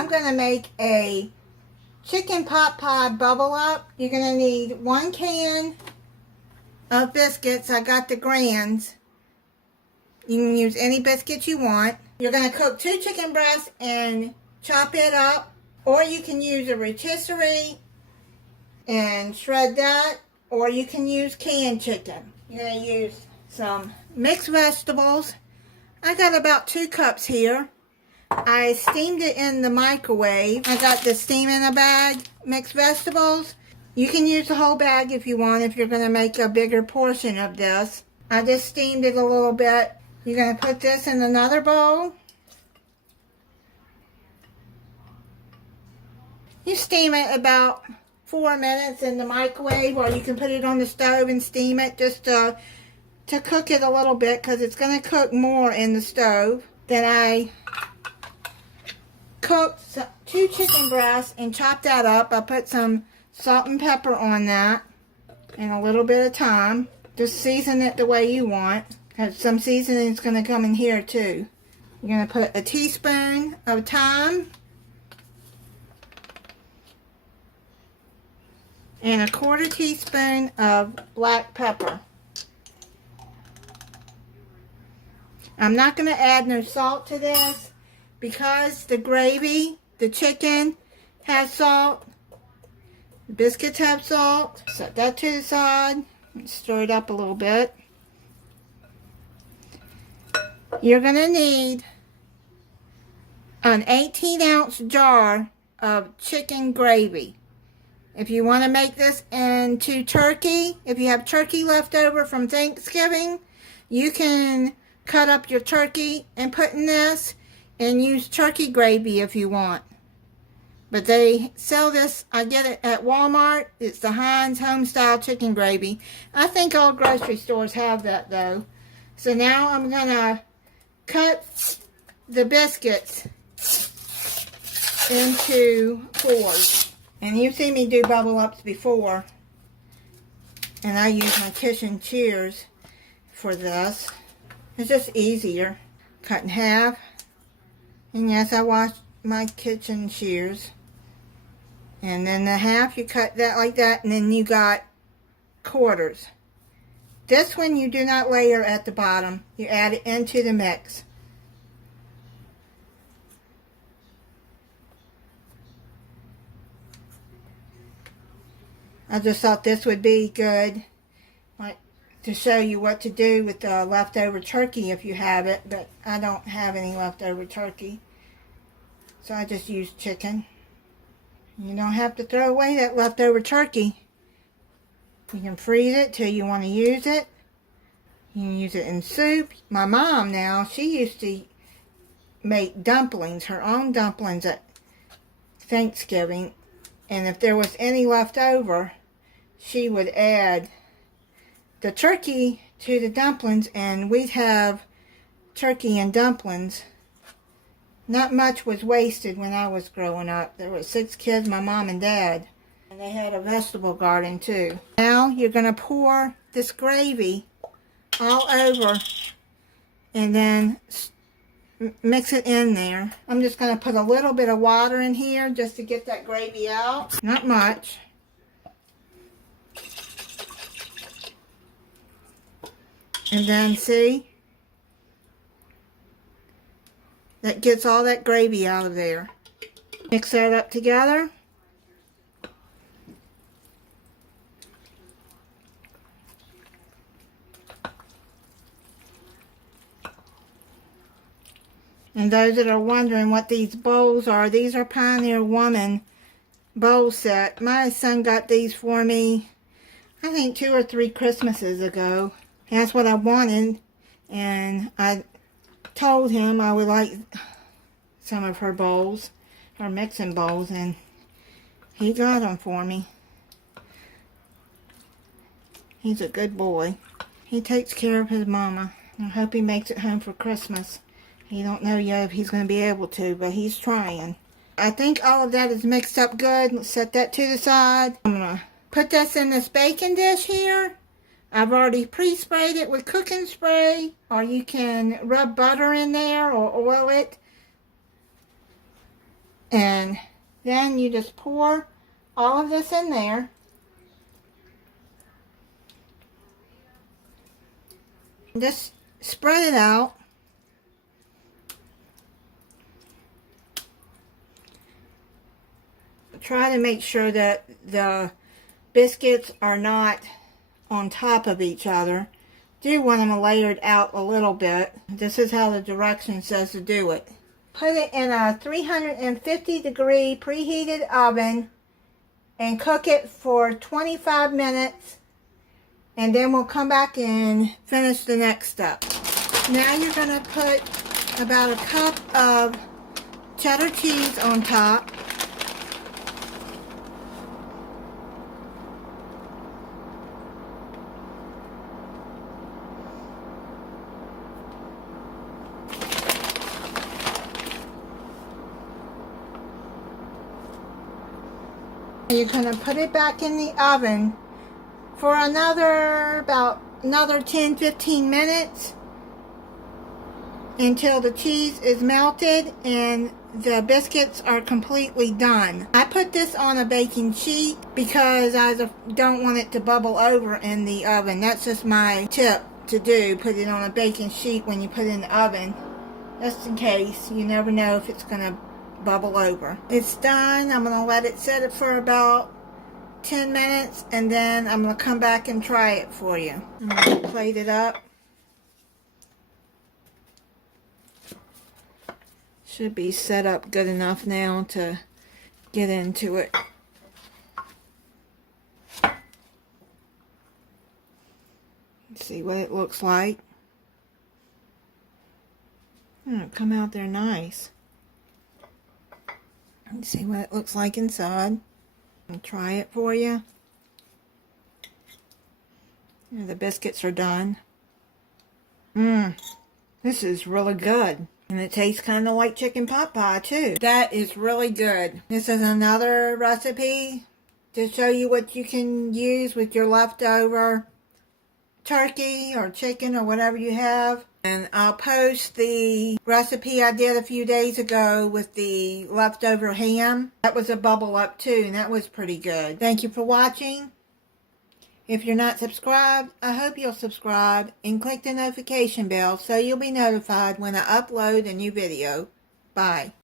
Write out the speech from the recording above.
I'm going to make a chicken pot pie bubble up. You're going to need 1 can of biscuits. I got the grands. You can use any biscuits you want. You're going to cook 2 chicken breasts and chop it up. Or you can use a rotisserie and shred that. Or you can use canned chicken. You're going to use some mixed vegetables. I got about 2 cups here. I steamed it in the microwave. I got the steam in a bag, mixed vegetables. You can use the whole bag if you want, if you're going to make a bigger portion of this. I just steamed it a little bit. You're going to put this in another bowl. You steam it about 4 minutes in the microwave, or you can put it on the stove and steam it just to cook it a little bit, because it's going to cook more in the stove. Then I cooked 2 chicken breasts and chopped that up. I put some salt and pepper on that and a little bit of thyme. Just season it the way you want. Some seasoning is going to come in here too. You're going to put a teaspoon of thyme and a 1/4 teaspoon of black pepper. I'm not going to add no salt to this because the gravy, the chicken has salt. The biscuits have salt. Set that to the side. Stir it up a little bit. You're going to need an 18-ounce jar of chicken gravy. If you want to make this into turkey, if you have turkey left over from Thanksgiving, you can cut up your turkey and put in this and use turkey gravy if you want. But they sell this, I get it at Walmart. It's the Heinz Homestyle Chicken Gravy. I think all grocery stores have that though. So now I'm going to cut the biscuits into 4s. And you've seen me do bubble ups before. And I use my kitchen shears for this. It's just easier. Cut in half. And yes, I wash my kitchen shears. And then the half, you cut that like that, and then you got 1/4s. This one you do not layer at the bottom. You add it into the mix. I just thought this would be good, like, to show you what to do with the leftover turkey if you have it, but I don't have any leftover turkey, so I just use chicken. You don't have to throw away that leftover turkey. You can freeze it till you want to use it. You can use it in soup. My mom now, she used to make dumplings, her own dumplings at Thanksgiving, and if there was any left over, she would add the turkey to the dumplings, and we'd have turkey and dumplings. Not much was wasted when I was growing up. There were 6 kids, my mom and dad. And they had a vegetable garden too. Now you're going to pour this gravy all over and then mix it in there. I'm just going to put a little bit of water in here just to get that gravy out. Not much. And then see? That gets all that gravy out of there. Mix that up together. And those that are wondering what these bowls are, these are Pioneer Woman bowl set. My son got these for me, I think 2 or 3 Christmases ago. That's what I wanted, and I told him I would like some of her bowls, her mixing bowls, and he got them for me. He's a good boy. He takes care of his mama. I hope he makes it home for Christmas. He don't know yet if he's going to be able to, but he's trying. I think all of that is mixed up good. Let's set that to the side. I'm going to put this in this baking dish here. I've already pre-sprayed it with cooking spray, or you can rub butter in there or oil it. And then you just pour all of this in there. Just spread it out. Try to make sure that the biscuits are not on top of each other. Do want them layered out a little bit. This is how the direction says to do it. Put it in a 350-degree preheated oven and cook it for 25 minutes. And then we'll come back and finish the next step. Now you're going to put about a cup of cheddar cheese on top. You're going to put it back in the oven for another 10-15 minutes until the cheese is melted and the biscuits are completely done. I put this on a baking sheet because I don't want it to bubble over in the oven. That's just my tip to do. Put it on a baking sheet when you put it in the oven, just in case. You never know if it's going to bubble over. It's done. I'm going to let it sit for about 10 minutes and then I'm going to come back and try it for you. I'm going to plate it up. Should be set up good enough now to get into it. Let's see what it looks like. It'll come out there nice. Let's see what it looks like inside. I'll try it for you. The biscuits are done. This is really good. And it tastes kind of like chicken pot pie too. That is really good. This is another recipe to show you what you can use with your leftover turkey or chicken or whatever you have. And I'll post the recipe I did a few days ago with the leftover ham. That was a bubble up too, and that was pretty good. Thank you for watching. If you're not subscribed, I hope you'll subscribe and click the notification bell so you'll be notified when I upload a new video. Bye.